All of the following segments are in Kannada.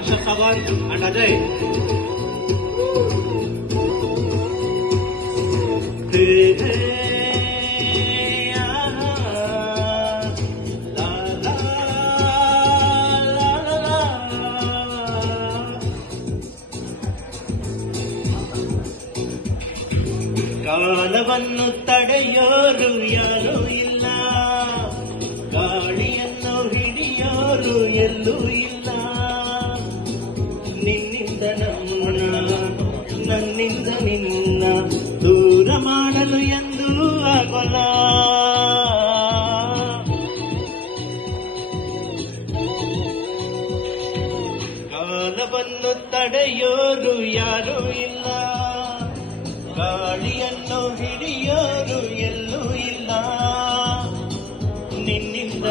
Akshat Sawan and Ajay. ಕಾಲವನ್ನು ತಡೆಯೋರು ಯಾರೂ ಇಲ್ಲ, ಗಾಳಿಯನ್ನು ಹಿಡಿಯೋರು ಎಲ್ಲೂ ಇಲ್ಲ. ನಿನ್ನಿಂದ ನನ್ನಿಂದ ನಿನ್ನ ದೂರ ಮಾಡಲು ಎಂದೂ ಆಗೋಲ್ಲ. ಕಾಲವನ್ನು ತಡೆಯೋರು ಯಾರೂ ಇಲ್ಲ, ಗಾಳಿಯನ್ನು ಹಿಡಿಯೋರು ಎಲ್ಲೂ ಇಲ್ಲ. ನಿನ್ನಿಂದ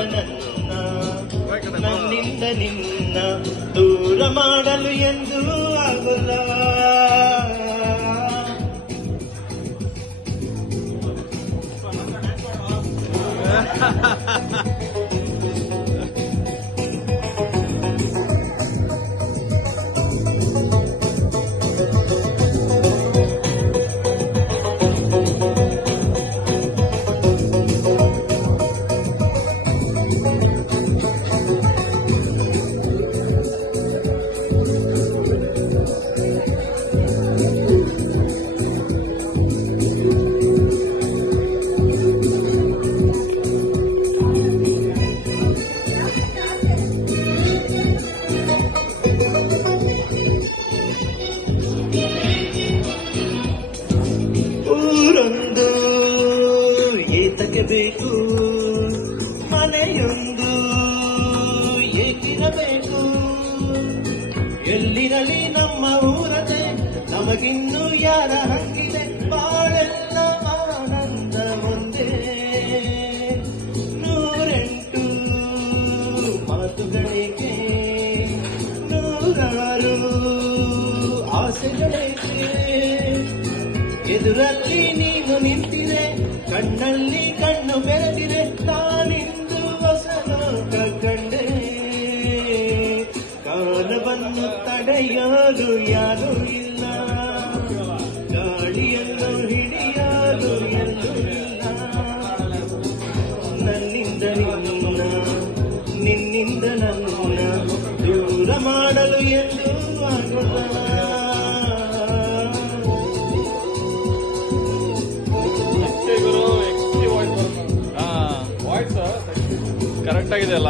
ನನ್ನಿಂದ ನಿನ್ನ ದೂರ ಮಾಡಲು ಎಂದೂ ಆಗೋಲ್ಲ. ಊರೊಂದು ಏತಕ್ಕೆ ಬೇಕು, ಮನೆಯೊಂದು ಏಕಿರಬೇಕು. ಎಲ್ಲಿರಲಿ ನಮ್ಮ ಊರದೆ, ನಮಗಿನ್ನು ಯಾರ ಹಂಗಿದೆ. ಬಾಳೆಲ್ಲ ಆನಂದ ಒಂದೇ, 108 ಮಾತುಗಳಿಗೆ 106 ಆಸೆಗಳಿಗೆ. ಎದುರಲ್ಲಿ ನೀನು ನಿಂತಿರೆ, ಕಣ್ಣಲ್ಲಿ ಕಣ್ಣು ಬೆರೆತಿರೆ, ನಾನಿಂದು ಹೊಸ ಲೋಕ ಕಂಡೆ. ಕಾಲವನ್ನು ತಡೆಯೋರು ಯಾರೂ ಇಲ್ಲ, ಗಾಳಿಯನ್ನು ಹಿಡಿಯೋರು ಎಲ್ಲೂ ಇಲ್ಲ. ನನ್ನಿಂದ ನಿನ್ನಿಂದ ನನ್ನ ದೂರ ಮಾಡಲು ಎಂದೂ ಆಗೋಲ್ಲ. ಕರೆಕ್ಟ್ ಆಗಿದೆ ಅಲ್ಲ.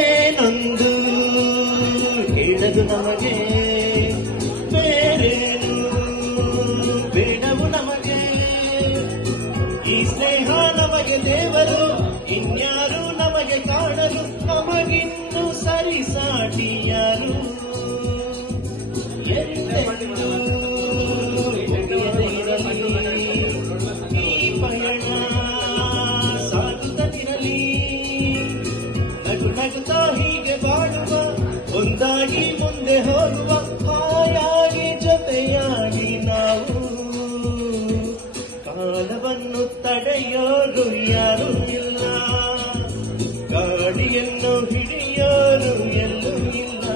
ಏನೊಂದು ಹೇಳದು ನಮಗೆ, ಬೇರೇನು ಬೇಡವು ನಮಗೆ. ಈ ಸ್ನೇಹ ನಮಗೆ ದೇವರು, ಇನ್ಯಾರು ನಮಗೆ ಕಾಣಲು. ನಮಗಿನ್ನು ಸರಿಸಾಟಿ ಯಾರು ಎಂದೆಂದೂ ಮುಗಿಯದಿರಲಿ. ಈ ಪಯಣ ಸಾಗುತ್ತಲಿರಲಿ, ನಗುತ್ತಾ ಹೀಗೆ ಬಾಳುವ, ಒಂದಾಗಿ ಮುಂದೆ ಹೋಗುವ, ಹಾಯಾಗಿ ಜೊತೆಯಾಗಿ ನಾವು. ಕಾಲವನ್ನು ತಡೆಯೋರು ಯಾರೂ ಇಲ್ಲ, ಗಾಳಿಯನ್ನು ಹಿಡಿಯೋರು ಎಲ್ಲೂ ಇಲ್ಲ.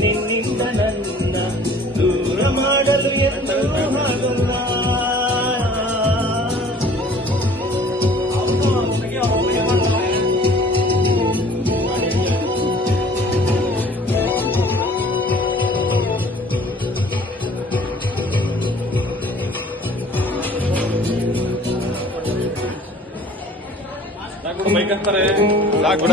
ನಿನ್ನಿಂದ ನನ್ನ ದೂರ ಮಾಡಲು ಎಂದೂ ಆಗೋಲ್ಲ. ಬೈಕ್ ಅಂತಾರೆ ಸಾಕ್ ಬಿಡ